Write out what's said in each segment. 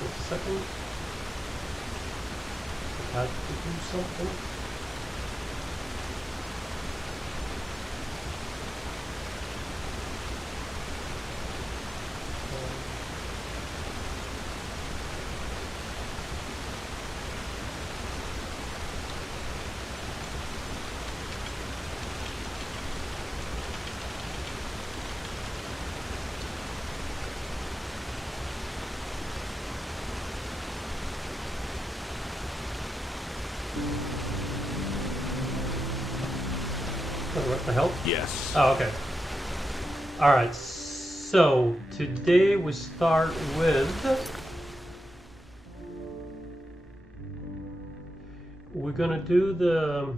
just a second. I had to do something. What the hell? Yes. Oh, okay. Alright, so today we start with... We're gonna do the...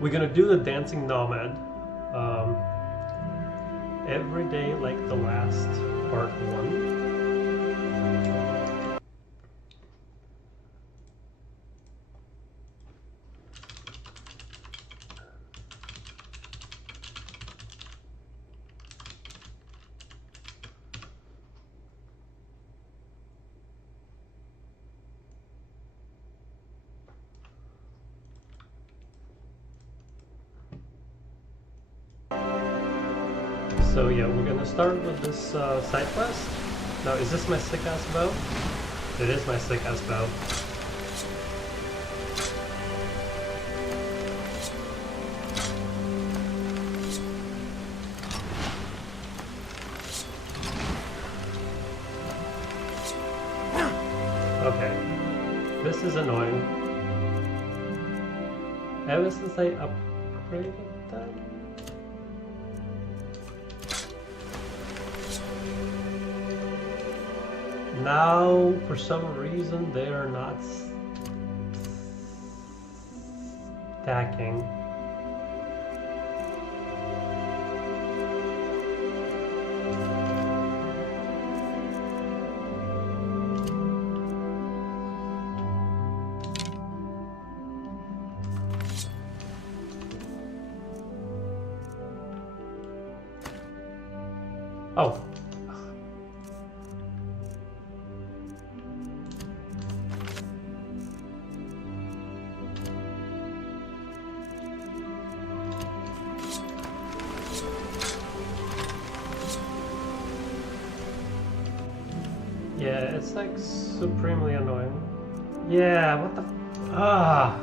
We're gonna do the Dancing Nomad every day like the last part 1. So yeah, we're gonna start with this side quest. Now, is this my sick ass bow? It is my sick ass bow. Okay, this is annoying. Ever since I upgraded that. Now, for some reason, they are not stacking. Oh. Yeah, it's like supremely annoying. Yeah, what the ah.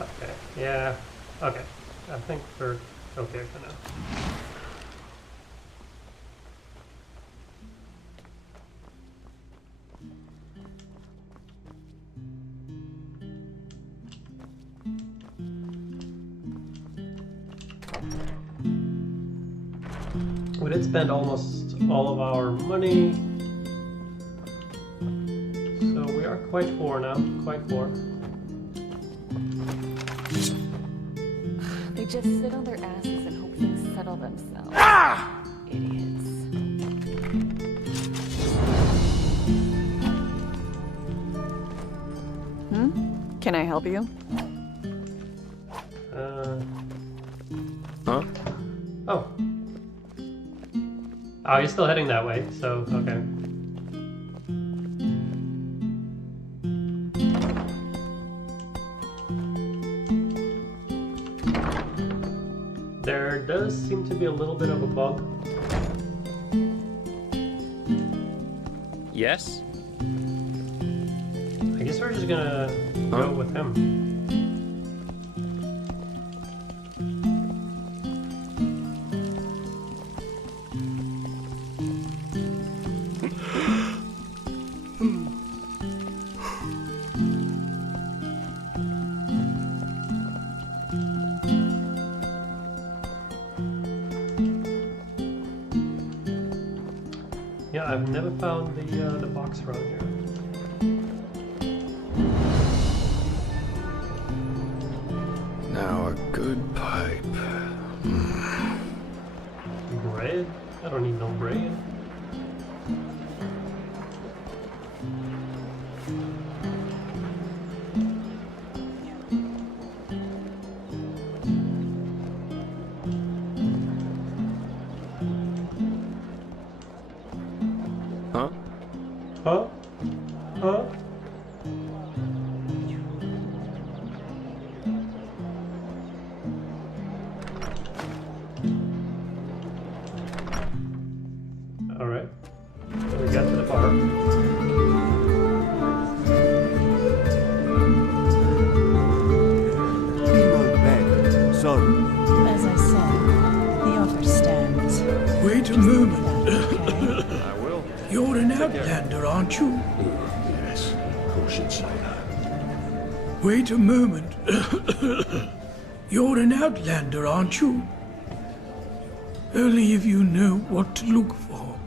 Okay, yeah, okay. I think we're okay for now. We did spend almost all of our money, so we are quite poor now, quite poor. They just sit on their asses and hope things settle themselves. Ah! Idiots. Can I help you? Huh? Oh. Oh, you're still heading that way, so, okay. There does seem to be a little bit of a bug. Yes? I guess we're just gonna go with him. I've never found the box around here. Now a good pipe. Bread? I don't need no bread. Huh? Huh? Huh? Alright. We got to the bar. Sorry. As I said, the offer stands. Wait a moment. Okay. I will. You're an outlander, aren't you? Yes, of course you'd say that. Wait a moment. You're an outlander, aren't you? Only if you know what to look for.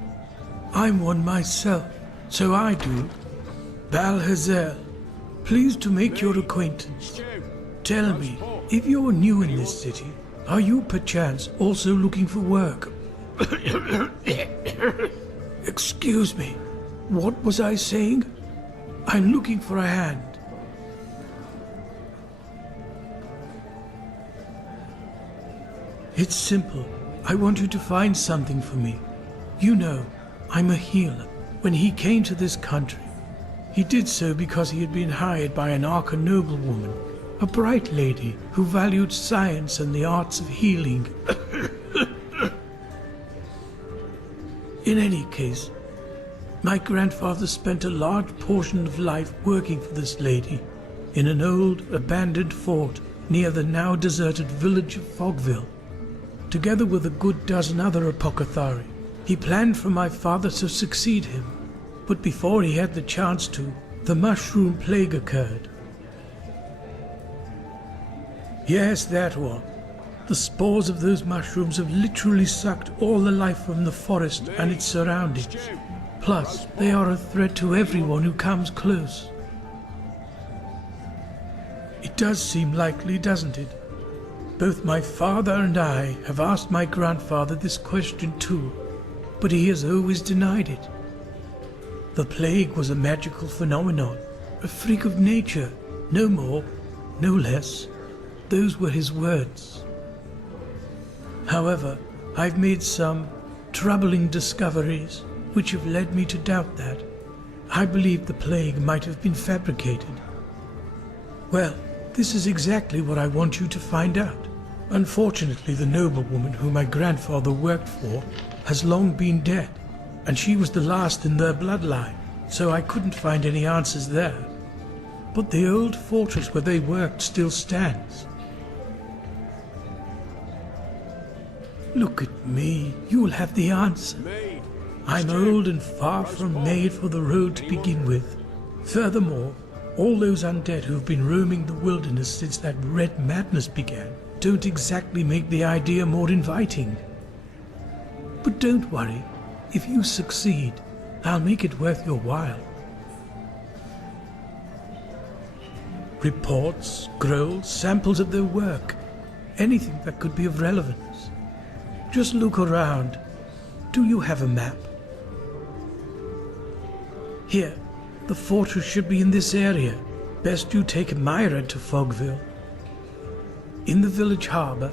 I'm one myself, so I do. Balhazel, pleased to make your acquaintance. Tell me, if you're new in this city, are you perchance also looking for work? Excuse me, what was I saying? I'm looking for a hand. It's simple. I want you to find something for me. You know, I'm a healer. When he came to this country, he did so because he had been hired by an Arca noblewoman, a bright lady who valued science and the arts of healing. In any case, my grandfather spent a large portion of life working for this lady in an old, abandoned fort near the now deserted village of Fogville. Together with a good dozen other apothecary, he planned for my father to succeed him. But before he had the chance to, the mushroom plague occurred. Yes, that one. The spores of those mushrooms have literally sucked all the life from the forest and its surroundings. Plus, they are a threat to everyone who comes close. It does seem likely, doesn't it? Both my father and I have asked my grandfather this question too, but he has always denied it. The plague was a magical phenomenon, a freak of nature, no more, no less. Those were his words. However, I've made some troubling discoveries which have led me to doubt that. I believe the plague might have been fabricated. Well, this is exactly what I want you to find out. Unfortunately, the noblewoman whom my grandfather worked for has long been dead, and she was the last in their bloodline, so I couldn't find any answers there. But the old fortress where they worked still stands. Look at me, you'll have the answer. I'm old and far from made for the road to begin with. Furthermore, all those undead who've been roaming the wilderness since that red madness began don't exactly make the idea more inviting. But don't worry, if you succeed, I'll make it worth your while. Reports, scrolls, samples of their work, anything that could be of relevance. Just look around. Do you have a map? Here, the fortress should be in this area. Best you take a Myra to Fogville. In the village harbour,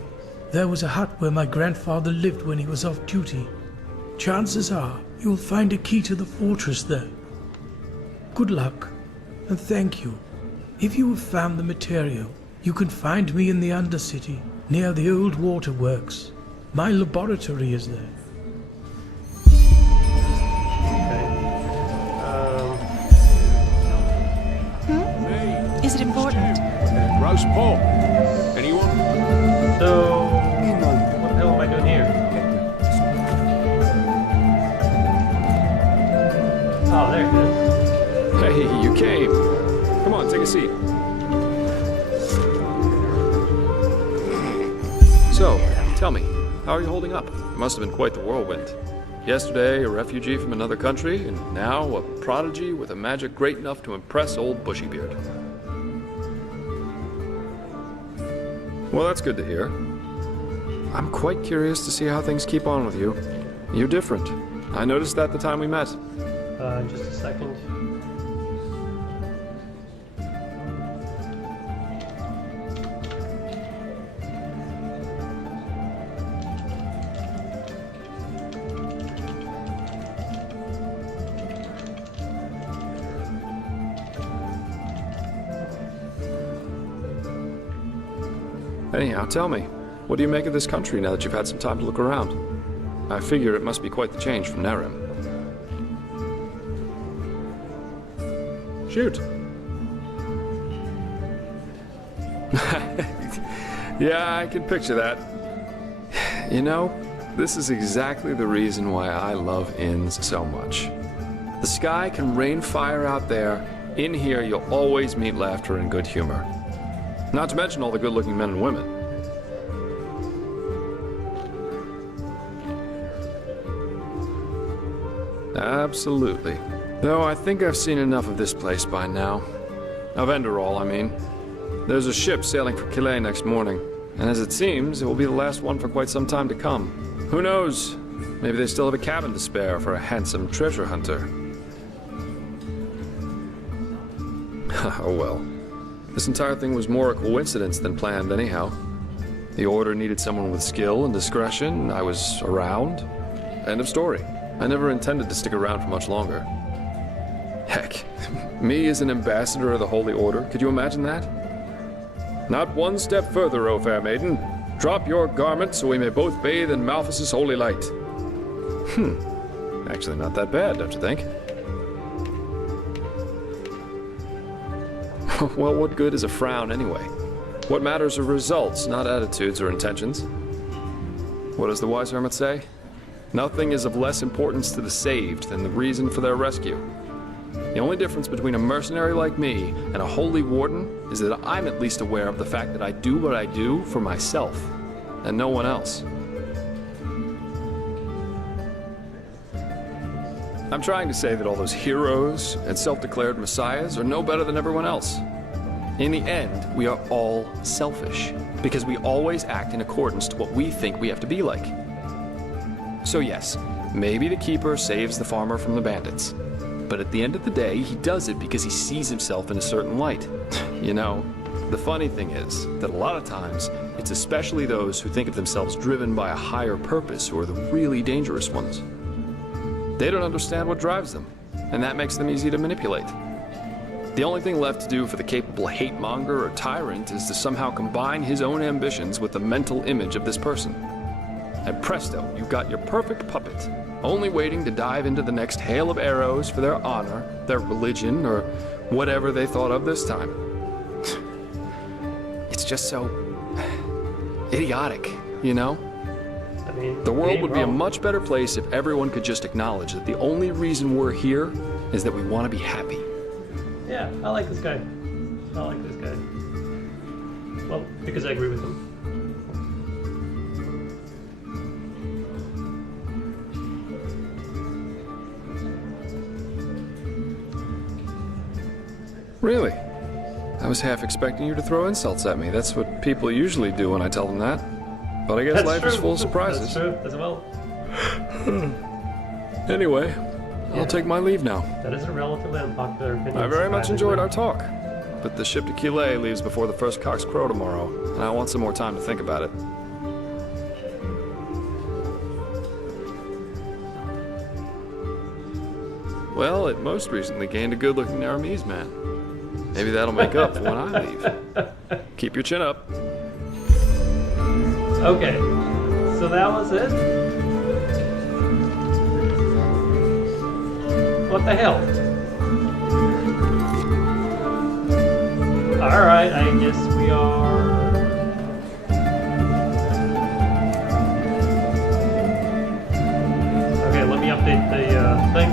there was a hut where my grandfather lived when he was off duty. Chances are you'll find a key to the fortress there. Good luck, and thank you. If you have found the material, you can find me in the Undercity, near the old waterworks. My laboratory is there. Okay. Is it important? Roast pork. Anyone? So, what the hell am I doing here? Oh, there it is. Hey, you came. Come on, take a seat. So, tell me, how are you holding up? It must have been quite the whirlwind. Yesterday, a refugee from another country, and now a prodigy with a magic great enough to impress old Bushybeard. Well, that's good to hear. I'm quite curious to see how things keep on with you. You're different. I noticed that the time we met. Just a second. Anyhow, tell me, what do you make of this country now that you've had some time to look around? I figure it must be quite the change from Nerim. Shoot. Yeah, I can picture that. You know, this is exactly the reason why I love inns so much. The sky can rain fire out there. In here, you'll always meet laughter and good humor. Not to mention all the good-looking men and women. Absolutely. Though I think I've seen enough of this place by now. Of Enderal, I mean. There's a ship sailing for Calais next morning, and as it seems, it will be the last one for quite some time to come. Who knows? Maybe they still have a cabin to spare for a handsome treasure hunter. Oh well. This entire thing was more a coincidence than planned anyhow. The Order needed someone with skill and discretion. I was around. End of story. I never intended to stick around for much longer. Heck, me as an ambassador of the Holy Order, could you imagine that? Not one step further, O fair maiden. Drop your garment so we may both bathe in Malphas's holy light. Actually not that bad, don't you think? Well, what good is a frown anyway? What matters are results, not attitudes or intentions. What does the wise hermit say? Nothing is of less importance to the saved than the reason for their rescue. The only difference between a mercenary like me and a holy warden is that I'm at least aware of the fact that I do what I do for myself, and no one else. I'm trying to say that all those heroes and self-declared messiahs are no better than everyone else. In the end, we are all selfish, because we always act in accordance to what we think we have to be like. So yes, maybe the keeper saves the farmer from the bandits. But at the end of the day, he does it because he sees himself in a certain light. You know, the funny thing is that a lot of times, it's especially those who think of themselves driven by a higher purpose who are the really dangerous ones. They don't understand what drives them, and that makes them easy to manipulate. The only thing left to do for the capable hate-monger or tyrant is to somehow combine his own ambitions with the mental image of this person. And presto, you've got your perfect puppet, only waiting to dive into the next hail of arrows for their honor, their religion, or whatever they thought of this time. It's just so idiotic, you know? I mean, The world ain't would be a wrong. much better place if everyone could just acknowledge that the only reason we're here is that we want to be happy. Yeah, I like this guy. I like this guy. Well, because I agree with him. Really? I was half expecting you to throw insults at me. That's what people usually do when I tell them that. But I guess That's life true. is full of surprises. That's true as well. Anyway, I'll take my leave now. That is a relatively unpopular opinion. I very much enjoyed our surprisingly. talk. But the ship to Calais leaves before the first cocks crow tomorrow, and I want some more time to think about it. Well, it most recently gained a good-looking Naramese man. Maybe that'll make up for when I leave. Keep your chin up. Okay, so that was it? What the hell? Alright, I guess we are... Okay, let me update the thing.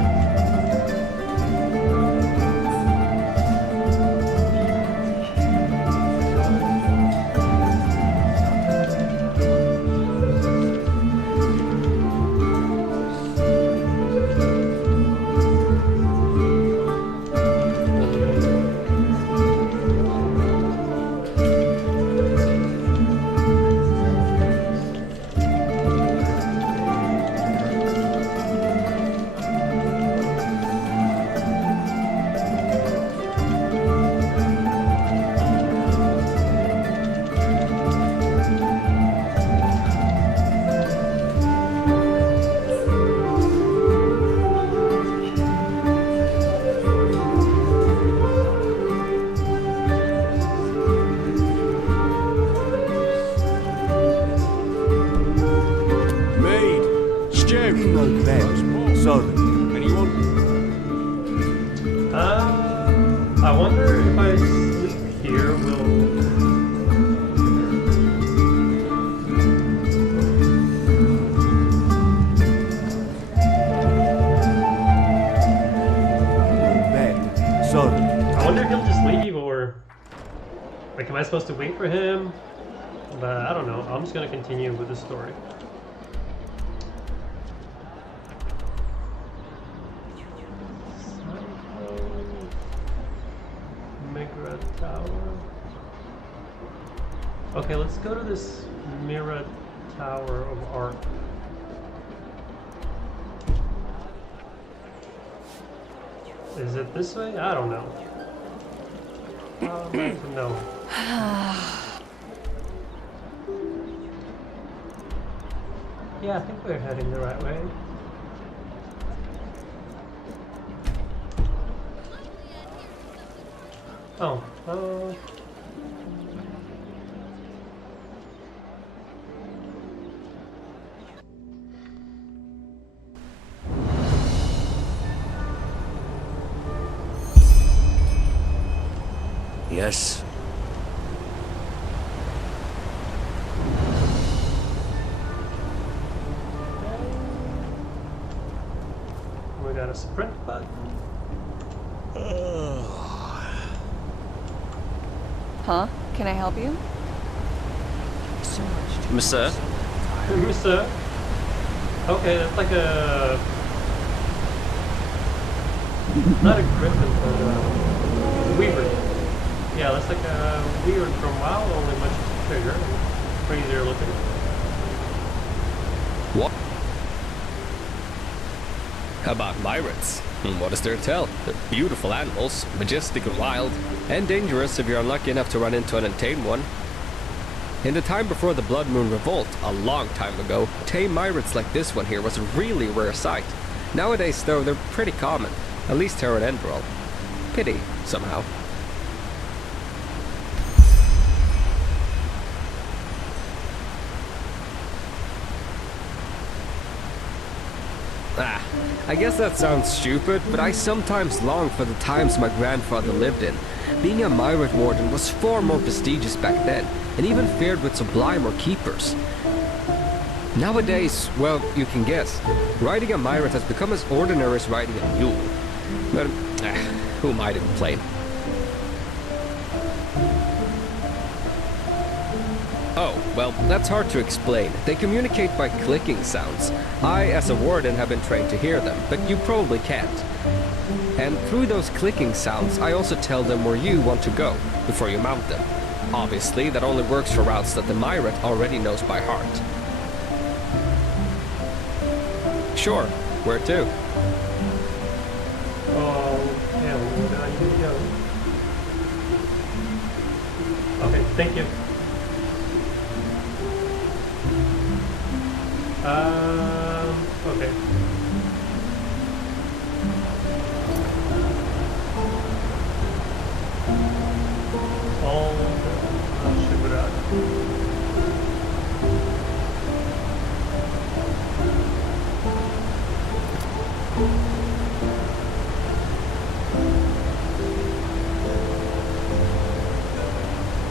if I sleep here, we'll... I wonder if he'll just leave, or like, am I supposed to wait for him? But I don't know. I'm just gonna continue with the story. Migra Tower. Okay, let's go to this Mira Tower of Arc. Is it this way? I don't know. No. Yeah, I think we're heading the right way. Oh, Yes. we got a sprint button. Huh? Can I help you? So much to Monsieur? Mister. Okay, that's like a... Not a griffin, but a weaver. Yeah, that's like a weird from WoW, only much bigger and crazier looking. What? How about pirates? What is there to tell? They're beautiful animals, majestic and wild, and dangerous if you're unlucky enough to run into an untamed one. In the time before the Blood Moon Revolt, a long time ago, tame pirates like this one here was a really rare sight. Nowadays, though, they're pretty common, at least here in Enderal. Pity, somehow. I guess that sounds stupid, but I sometimes long for the times my grandfather lived in. Being a pirate warden was far more prestigious back then, and even feared with sublimer keepers. Nowadays, well, you can guess, riding a pirate has become as ordinary as riding a mule. But, who am I to complain? Oh, well, that's hard to explain. They communicate by clicking sounds. I, as a warden, have been trained to hear them, but you probably can't. And through those clicking sounds, I also tell them where you want to go before you mount them. Obviously, that only works for routes that the pirate already knows by heart. Sure, where to? Oh, yeah, where do I need to go? Okay, thank you. Okay. All Shibra.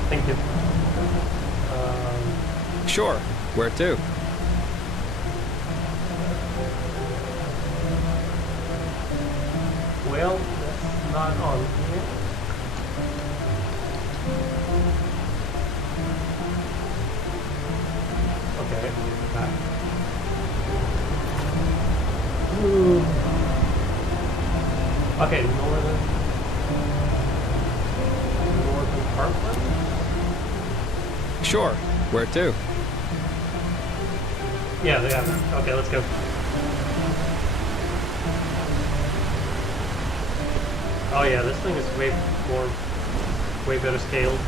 Thank you. Sure, where to? Well, that's not on here. Okay, back. Ooh. Okay, northern Parkland? Sure, where to? Yeah, they have it. Okay, let's go. Oh yeah, this thing is way better scaled.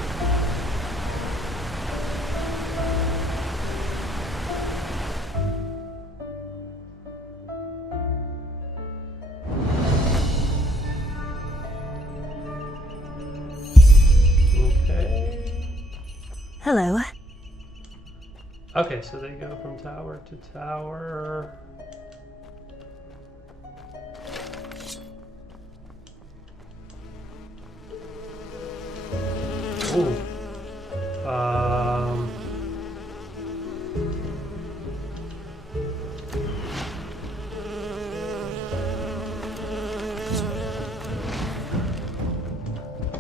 Okay. Hello. Okay, so they go from tower to tower. Ooh.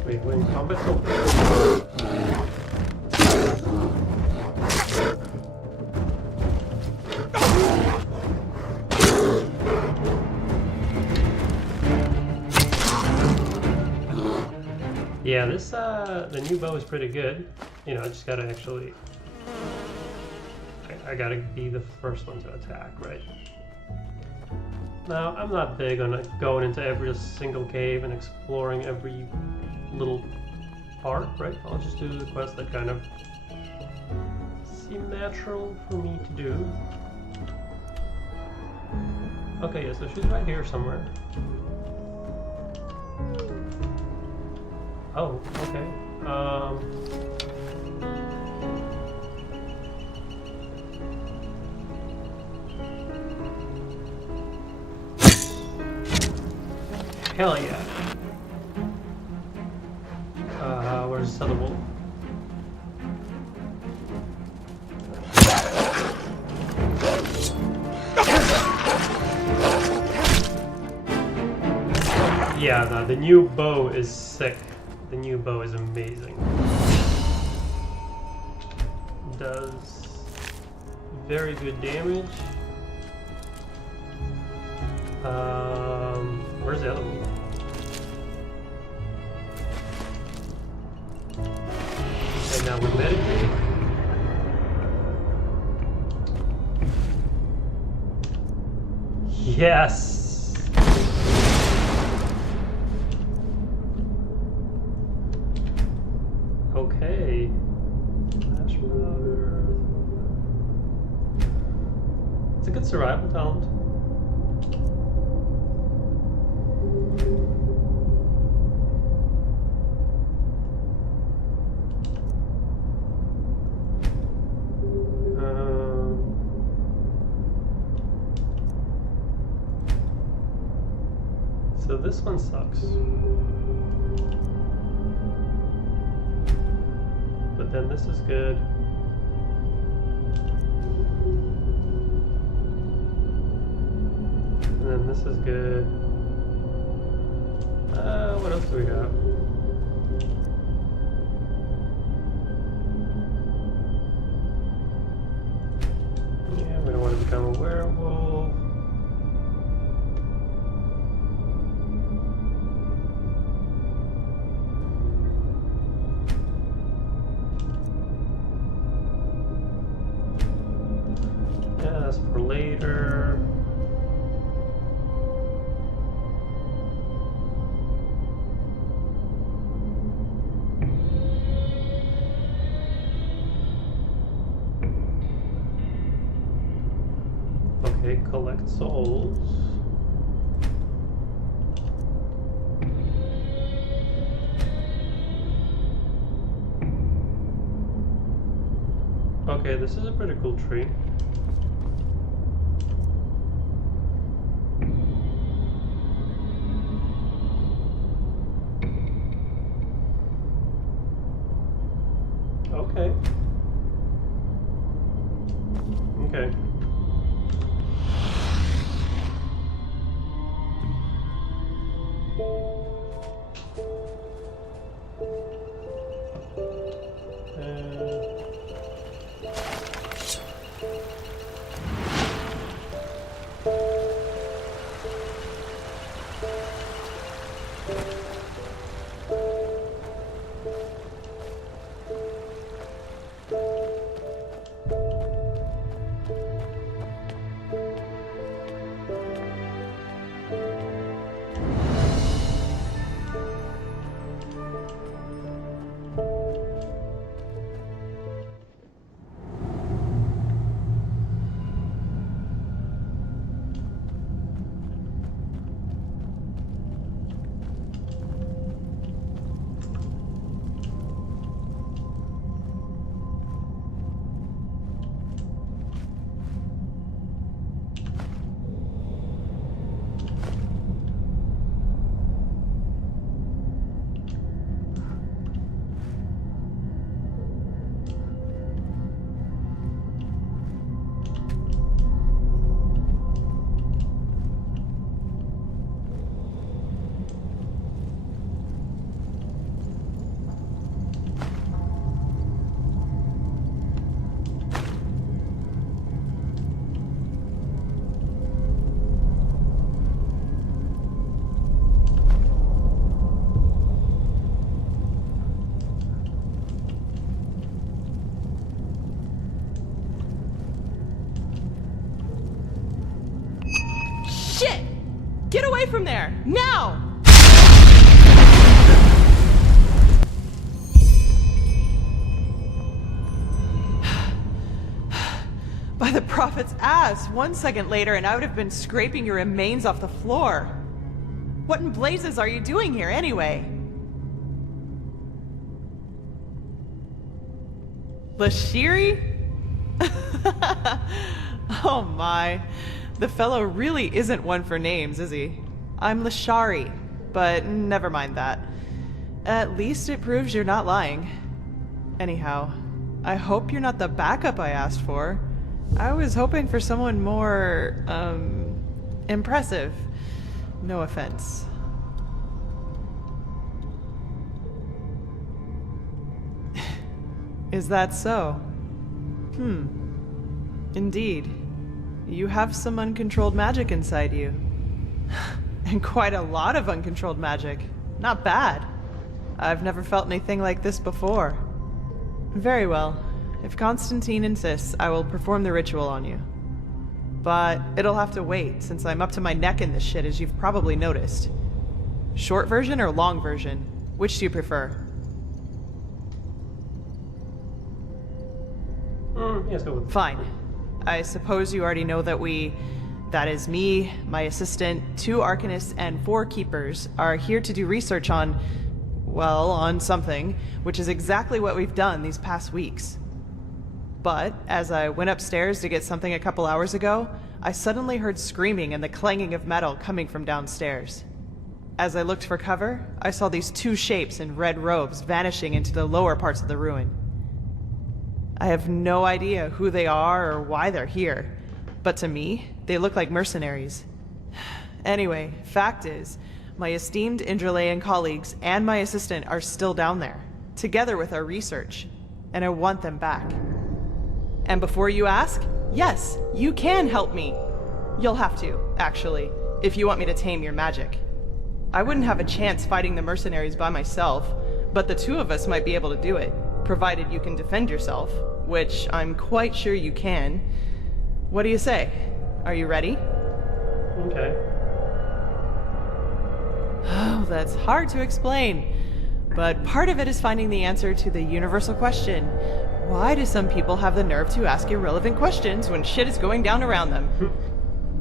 Wait, when combat's over. Yeah, this the new bow is pretty good. You know, I just gotta actually I gotta be the first one to attack, right? Now, I'm not big on going into every single cave and exploring every little part, right? I'll just do the quests that kind of seem natural for me to do. Okay, yeah, so she's right here somewhere. Oh, okay. Hell yeah. Where's this other wolf? Yeah, the new bow is sick. The new bow is amazing. Does very good damage. Where's the other one? Okay, now we meditate. Yes! Okay. It's a good survival talent. So this one sucks. But then this is good. And then this is good. What else do we got? Yeah, we don't want to become a werewolf. Yeah, that's for later. Okay, collect souls. Okay, this is a pretty cool tree. Okay. Okay. from there! Now! By the prophet's ass, 1 second later and I would have been scraping your remains off the floor. What in blazes are you doing here anyway? Lashiri? Oh my. The fellow really isn't one for names, is he? I'm Lashari, but never mind that. At least it proves you're not lying. Anyhow, I hope you're not the backup I asked for. I was hoping for someone more, impressive. No offense. Is that so? Indeed. You have some uncontrolled magic inside you. And quite a lot of uncontrolled magic. Not bad. I've never felt anything like this before. Very well. If Constantine insists, I will perform the ritual on you. But it'll have to wait, since I'm up to my neck in this shit, as you've probably noticed. Short version or long version? Which do you prefer? Yes, go with. Fine. I suppose you already know that that is me, my assistant, 2 arcanists, and 4 keepers, are here to do research on, well, on something, which is exactly what we've done these past weeks. But, as I went upstairs to get something a couple hours ago, I suddenly heard screaming and the clanging of metal coming from downstairs. As I looked for cover, I saw these 2 shapes in red robes vanishing into the lower parts of the ruin. I have no idea who they are or why they're here, but to me, they look like mercenaries. Anyway, fact is, my esteemed Indralean colleagues and my assistant are still down there, together with our research, and I want them back. And before you ask, yes, you can help me. You'll have to, actually, if you want me to tame your magic. I wouldn't have a chance fighting the mercenaries by myself, but the 2 of us might be able to do it, provided you can defend yourself, which I'm quite sure you can. What do you say? Are you ready? Okay. Oh, that's hard to explain. But part of it is finding the answer to the universal question. Why do some people have the nerve to ask irrelevant questions when shit is going down around them?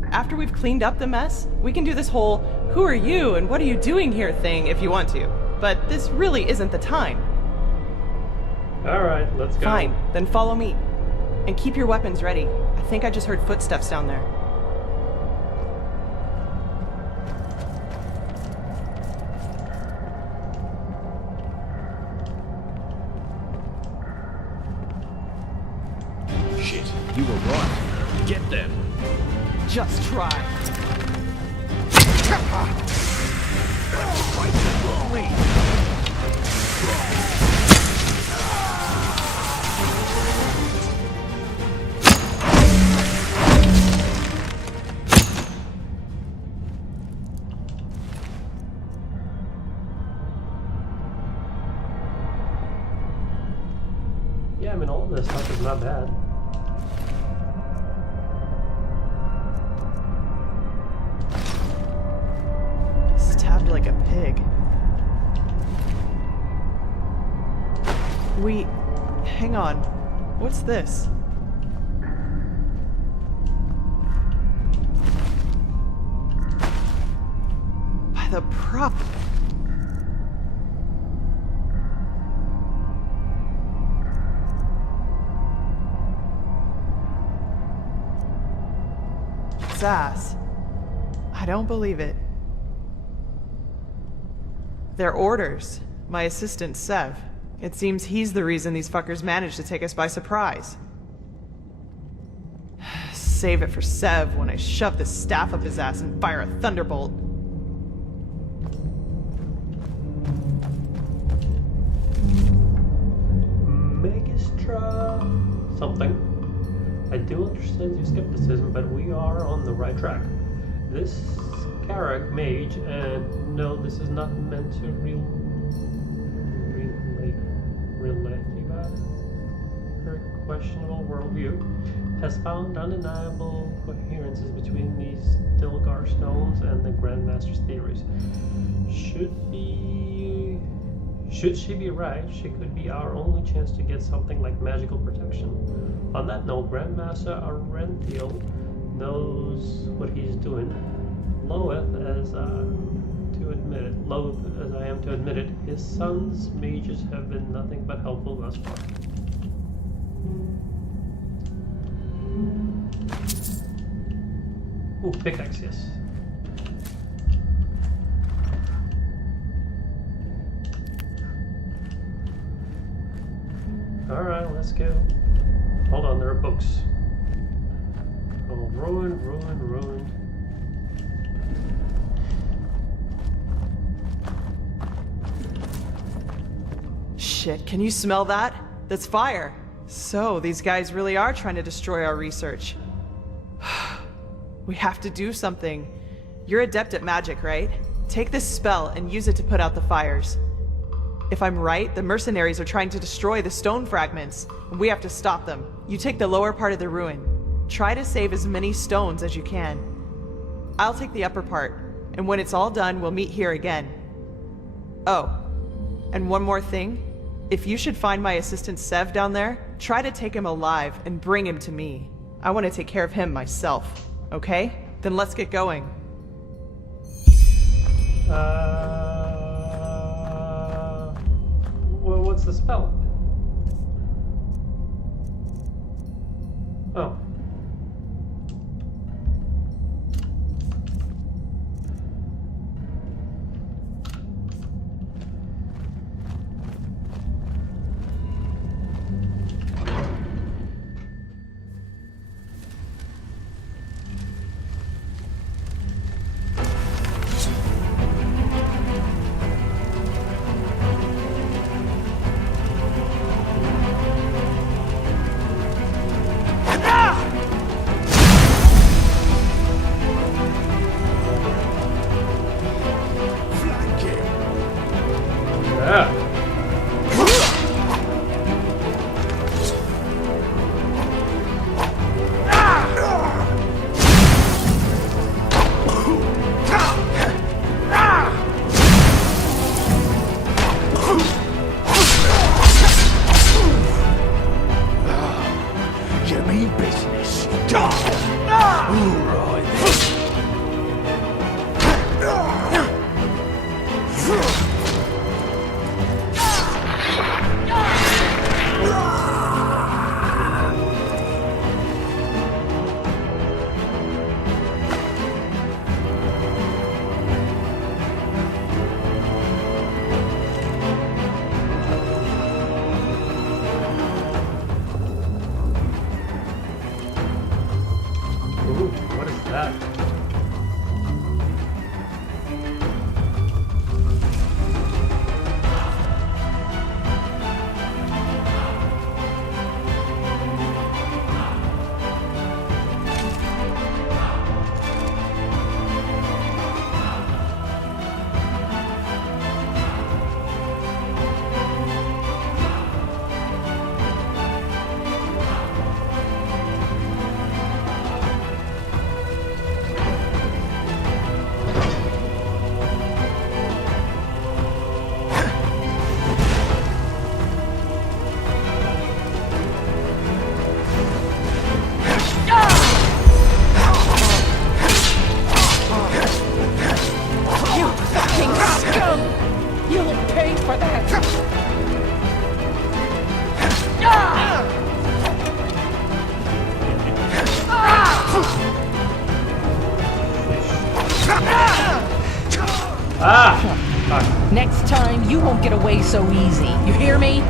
After we've cleaned up the mess, we can do this whole, who are you and what are you doing here thing if you want to. But this really isn't the time. Alright, let's go. Fine, then follow me. And keep your weapons ready. I think I just heard footsteps down there. Shit, you were right. Get them. Just try. Fight slowly. Yeah, I mean, all of this stuff is not bad. Stabbed like a pig. Hang on. What's this? By the prop. Ass. I don't believe it. They're orders. My assistant, Sev. It seems he's the reason these fuckers managed to take us by surprise. Save it for Sev when I shove this staff up his ass and fire a thunderbolt. Megastra something. I do understand your skepticism, but we are on the right track. This Carrag mage, and no, this is not meant to relate her questionable worldview. has found undeniable coherences between these Dilgar stones and the Grandmaster's theories. Should she be right, she could be our only chance to get something like magical protection. On that note, Grandmaster Arenthiel knows what he's doing. Loath as I am to admit it, his son's mages have been nothing but helpful thus far. Ooh, pickaxe, yes. Alright, let's go. Hold on, there are books. Oh, ruined. Shit, can you smell that? That's fire. So, these guys really are trying to destroy our research. We have to do something. You're adept at magic, right? Take this spell and use it to put out the fires. If I'm right, the mercenaries are trying to destroy the stone fragments, and we have to stop them. You take the lower part of the ruin. Try to save as many stones as you can. I'll take the upper part, and when it's all done, we'll meet here again. Oh, and one more thing. If you should find my assistant Sev down there, try to take him alive and bring him to me. I want to take care of him myself, okay? Then let's get going. Well, what's the spell? Oh. Next time, you won't get away so easy. You hear me?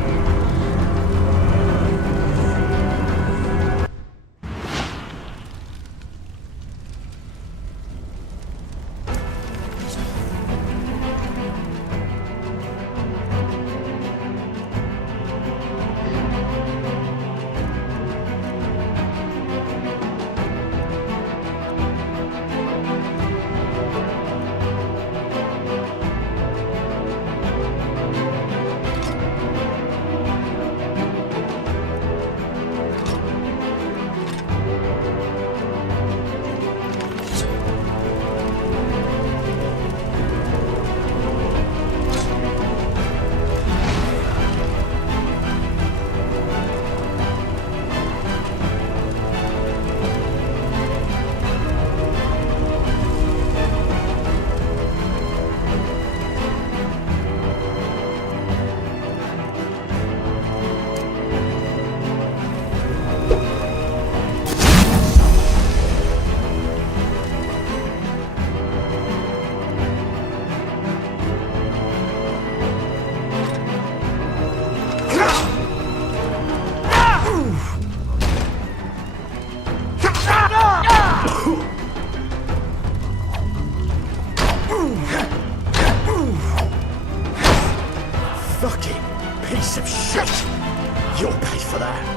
You'll pay for that.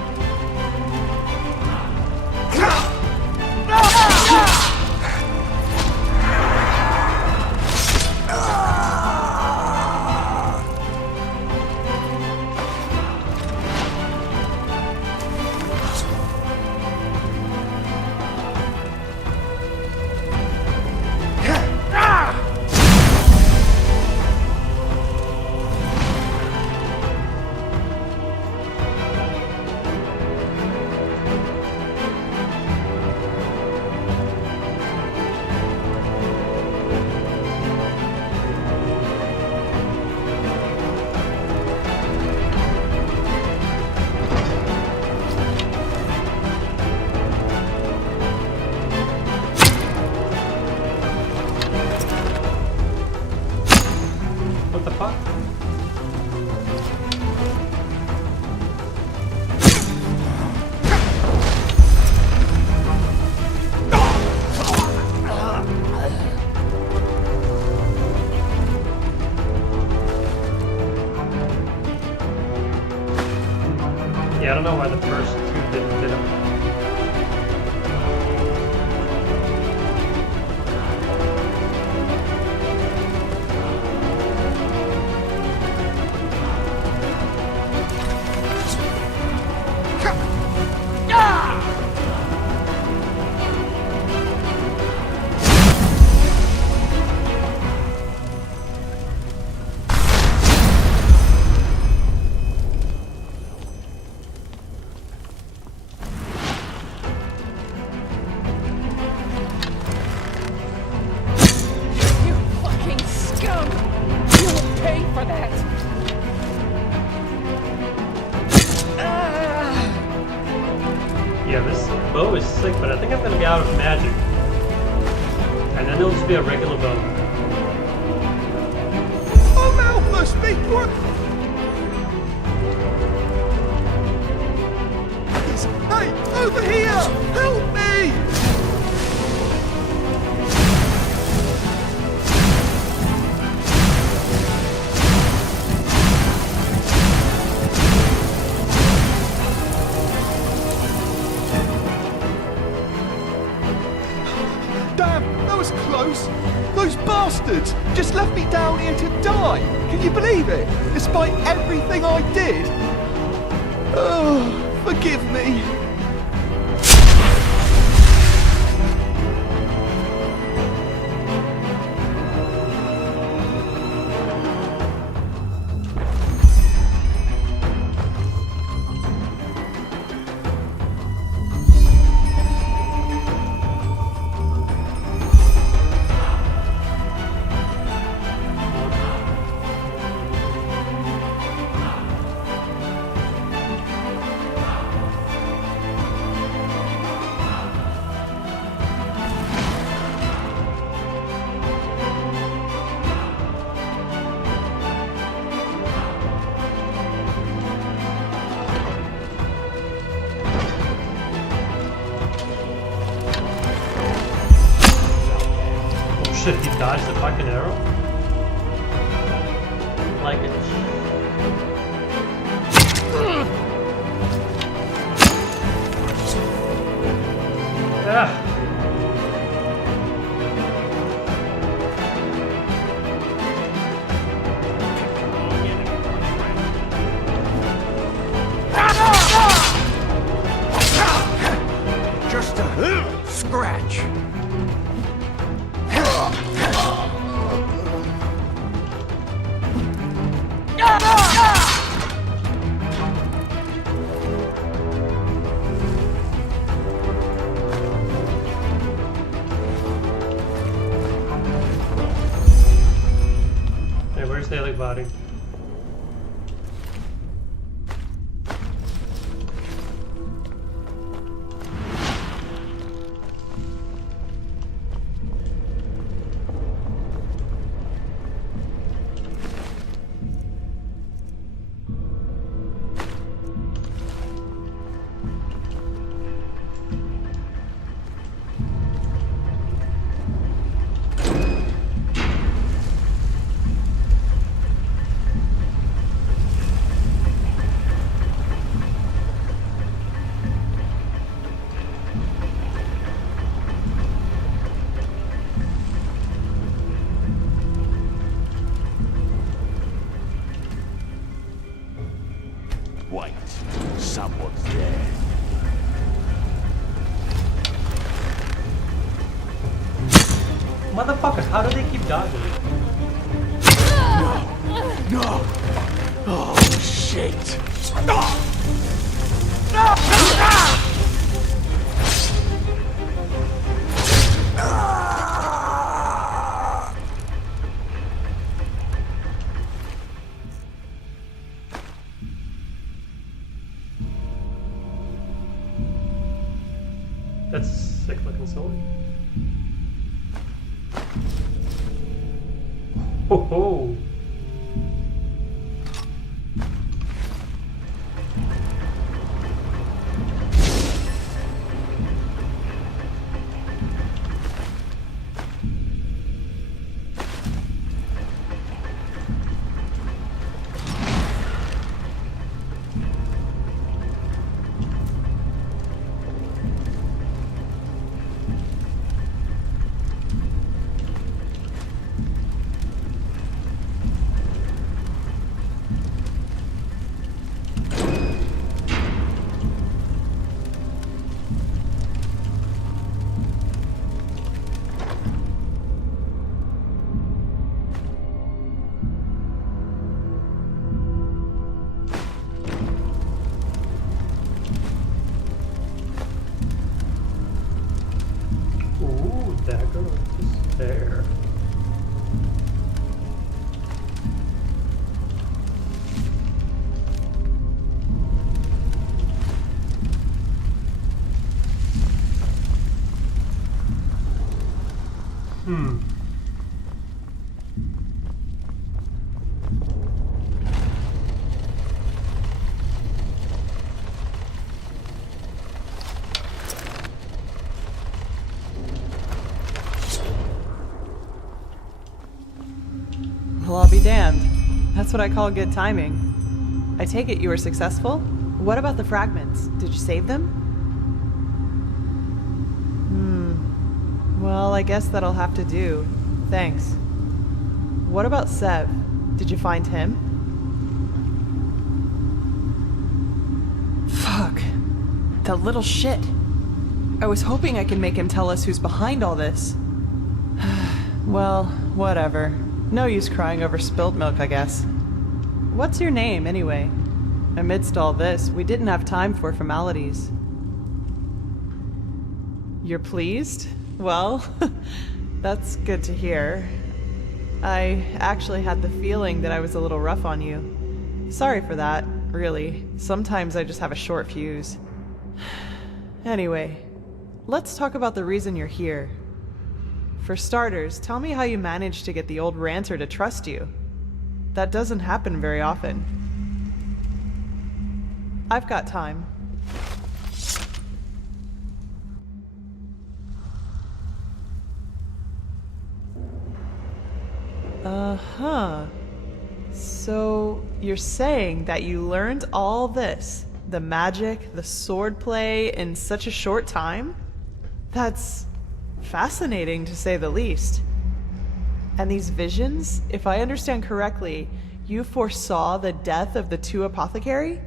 What the fuck? Yeah, I don't know why the first two didn't hit him. You fucking scum! You will pay for that! Yeah, this bow is sick, but I think I'm gonna be out of magic. And then it'll just be a regular bow. Oh, Malphus, be quick! Hey, over here! Help me! Damn, that was close. Those bastards just left me down here to die. Can you believe it? Despite everything I did. Oh, forgive me. Shit, he dodged the fucking arrow? Like it. Ah. Just a scratch. Hey, where's the other body? Someone's there. Motherfucker, how do they keep dodging? No! Oh, shit! That's a sick looking sword. Ho ho! Dagger is there. Well, I'll be damned. That's what I call good timing. I take it you were successful? What about the fragments? Did you save them? Well, I guess that'll have to do. Thanks. What about Sev? Did you find him? Fuck. That little shit. I was hoping I could make him tell us who's behind all this. Well, whatever. No use crying over spilled milk, I guess. What's your name, anyway? Amidst all this, we didn't have time for formalities. You're pleased? Well, that's good to hear. I actually had the feeling that I was a little rough on you. Sorry for that, really. Sometimes I just have a short fuse. Anyway, let's talk about the reason you're here. For starters, tell me how you managed to get the old ranter to trust you. That doesn't happen very often. I've got time. Uh-huh. So, you're saying that you learned all this, the magic, the swordplay, in such a short time? That's fascinating, to say the least. And these visions, if I understand correctly, you foresaw the death of the two apothecary?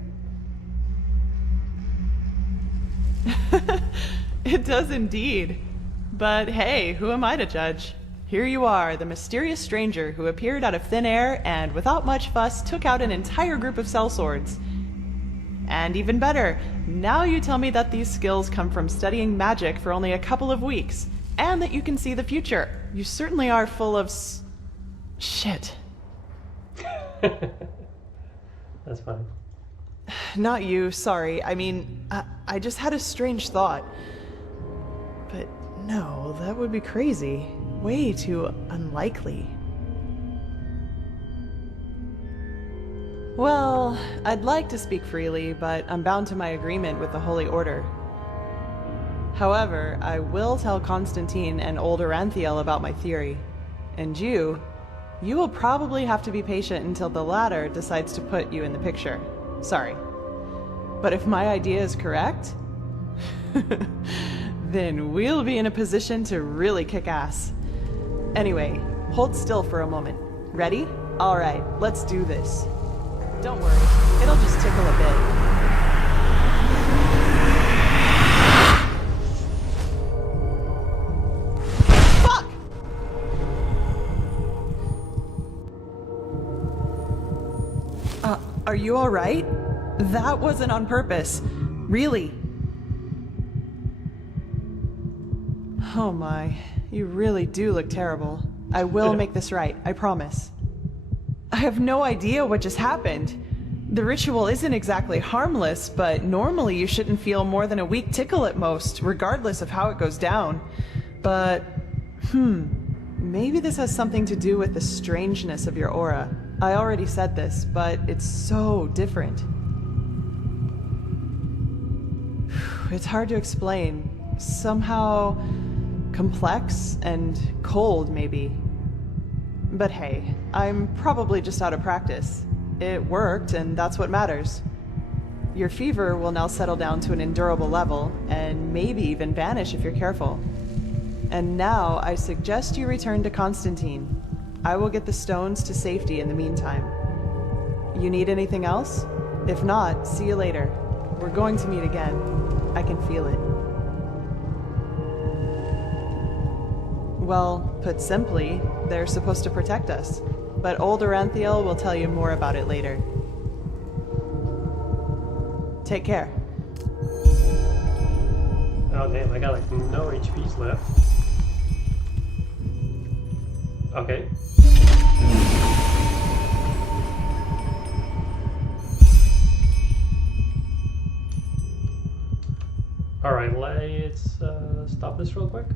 It does indeed. But hey, who am I to judge? Here you are, the mysterious stranger who appeared out of thin air and, without much fuss, took out an entire group of sellswords. And even better, now you tell me that these skills come from studying magic for only a couple of weeks, and that you can see the future. You certainly are full of shit. That's fine. Not you, sorry. I mean, I just had a strange thought. But no, that would be crazy. Way too unlikely. Well, I'd like to speak freely, but I'm bound to my agreement with the Holy Order. However, I will tell Constantine and old Oranthiel about my theory. And you will probably have to be patient until the latter decides to put you in the picture. Sorry. But if my idea is correct, then we'll be in a position to really kick ass. Anyway, hold still for a moment. Ready? Alright, let's do this. Don't worry, it'll just tickle a bit. are you alright? That wasn't on purpose. Really. Oh my, you really do look terrible. I will make this right, I promise. I have no idea what just happened. The ritual isn't exactly harmless, but normally you shouldn't feel more than a weak tickle at most, regardless of how it goes down. But, maybe this has something to do with the strangeness of your aura. I already said this, but it's so different. It's hard to explain. Somehow complex and cold, maybe. But hey, I'm probably just out of practice. It worked, and that's what matters. Your fever will now settle down to an endurable level, and maybe even vanish if you're careful. And now, I suggest you return to Constantine. I will get the stones to safety in the meantime. You need anything else? If not, see you later. We're going to meet again. I can feel it. Well, put simply, they're supposed to protect us. But old Oranthiel will tell you more about it later. Take care. Oh damn, I got like no HPs left. Okay. Alright, let's stop this real quick.